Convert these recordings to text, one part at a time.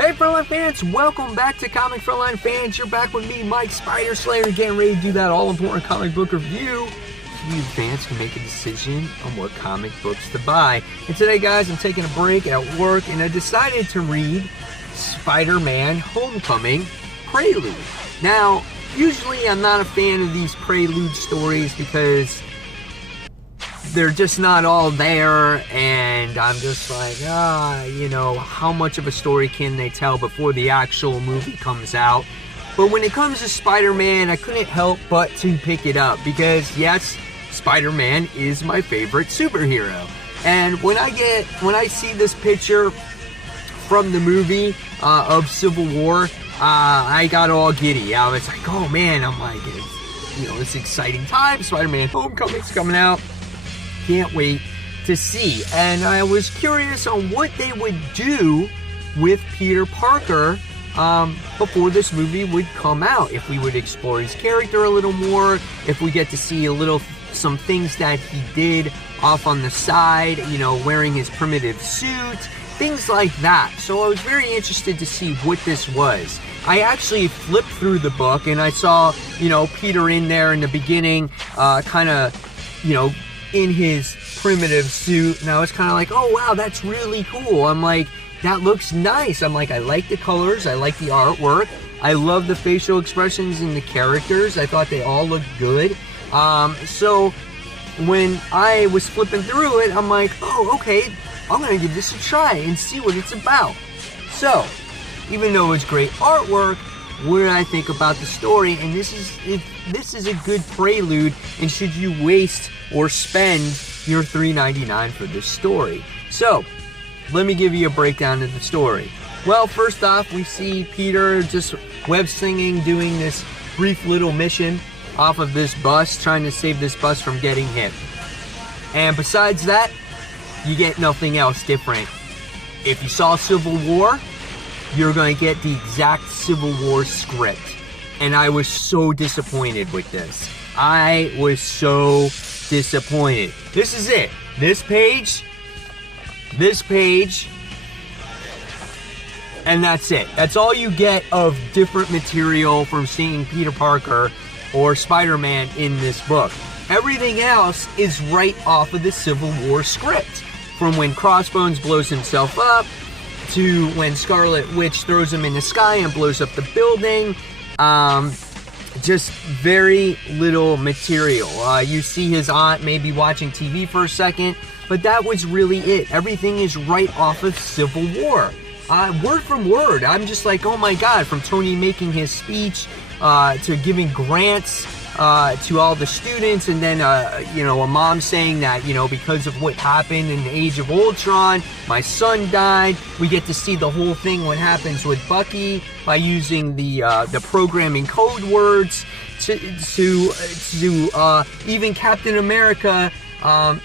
Hey Frontline fans, welcome back to Comic Frontline fans. You're back with me, Mike Spider Slayer, getting ready to do that all-important comic book review. So you fans can make a decision on what comic books to buy. And today, guys, I'm taking a break at work, and I decided to read SpiderMan Homecoming, Prelude. Now, usually I'm not a fan of these Prelude stories because they're just not all there, and I'm just like, how much of a story can they tell before the actual movie comes out? But when it comes to Spider-Man, I couldn't help but to pick it up because, yes, Spider-Man is my favorite superhero. And when I see this picture from the movie of Civil War, I got all giddy. I was like, oh man, I'm like, it's exciting time. Spider-Man Homecoming's coming out. Can't wait to see. And I was curious on what they would do with Peter Parker before this movie would come out. If we would explore his character a little more, if we get to see some things that he did off on the side, wearing his primitive suit, things like that. So I was very interested to see what this was. I actually flipped through the book and I saw, Peter in there in the beginning, in his primitive suit, and I was kind of like, oh wow, that's really cool. I'm like, that looks nice. I'm like, I like the colors, I like the artwork, I love the facial expressions in the characters. I thought they all looked good. So when I was flipping through it, I'm like, oh, okay, I'm gonna give this a try and see what it's about. So, even though it's great artwork, what did I think about the story? And this is a good prelude, and should you waste or spend your $3.99 for this story? So, let me give you a breakdown of the story. Well, first off, we see Peter just web-slinging, doing this brief little mission off of this bus, trying to save this bus from getting hit. And besides that, you get nothing else different. If you saw Civil War, you're going to get the exact Civil War script. And I was so disappointed with this. I was so disappointed. This is it. This page, and that's it. That's all you get of different material from seeing Peter Parker or Spider-Man in this book. Everything else is right off of the Civil War script. From when Crossbones blows himself up, to when Scarlet Witch throws him in the sky and blows up the building. Just very little material. You see his aunt maybe watching TV for a second, but that was really it. Everything is right off of Civil War. Word from word. I'm just like, oh my god, from Tony making his speech, to giving grants to all the students, and then a mom saying that, because of what happened in the Age of Ultron, my son died. We get to see the whole thing, what happens with Bucky by using the programming code words to even Captain America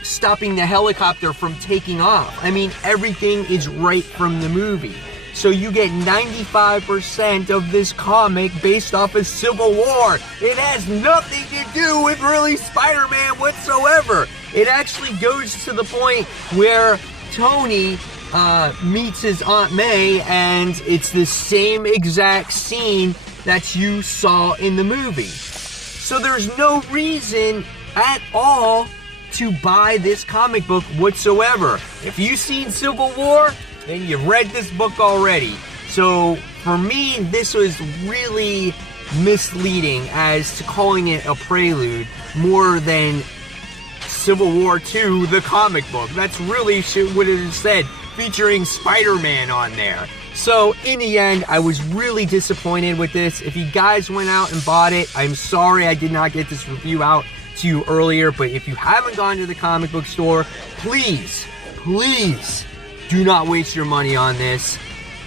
stopping the helicopter from taking off. I mean, everything is right from the movie. So you get 95% of this comic based off of Civil War. It has nothing to do with really Spider-Man whatsoever. It actually goes to the point where Tony meets his Aunt May, and it's the same exact scene that you saw in the movie. So there's no reason at all to buy this comic book whatsoever. If you've seen Civil War, then you've read this book already. So for me, this was really misleading as to calling it a prelude more than Civil War 2, the comic book. That's really what it said, featuring Spider-Man on there. So in the end, I was really disappointed with this. If you guys went out and bought it, I'm sorry I did not get this review out to you earlier, but if you haven't gone to the comic book store, please do not waste your money on this.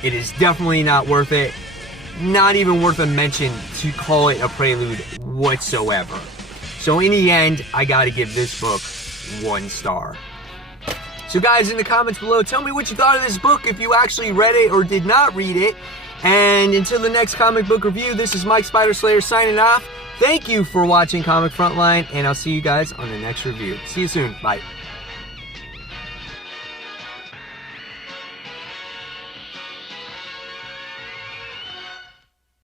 It is definitely not worth it. Not even worth a mention to call it a prelude whatsoever. So in the end, I gotta give this book 1 star. So guys, in the comments below, tell me what you thought of this book, if you actually read it or did not read it. And until the next comic book review, this is Mike Spider Slayer signing off. Thank you for watching Comic Frontline, and I'll see you guys on the next review. See you soon. Bye.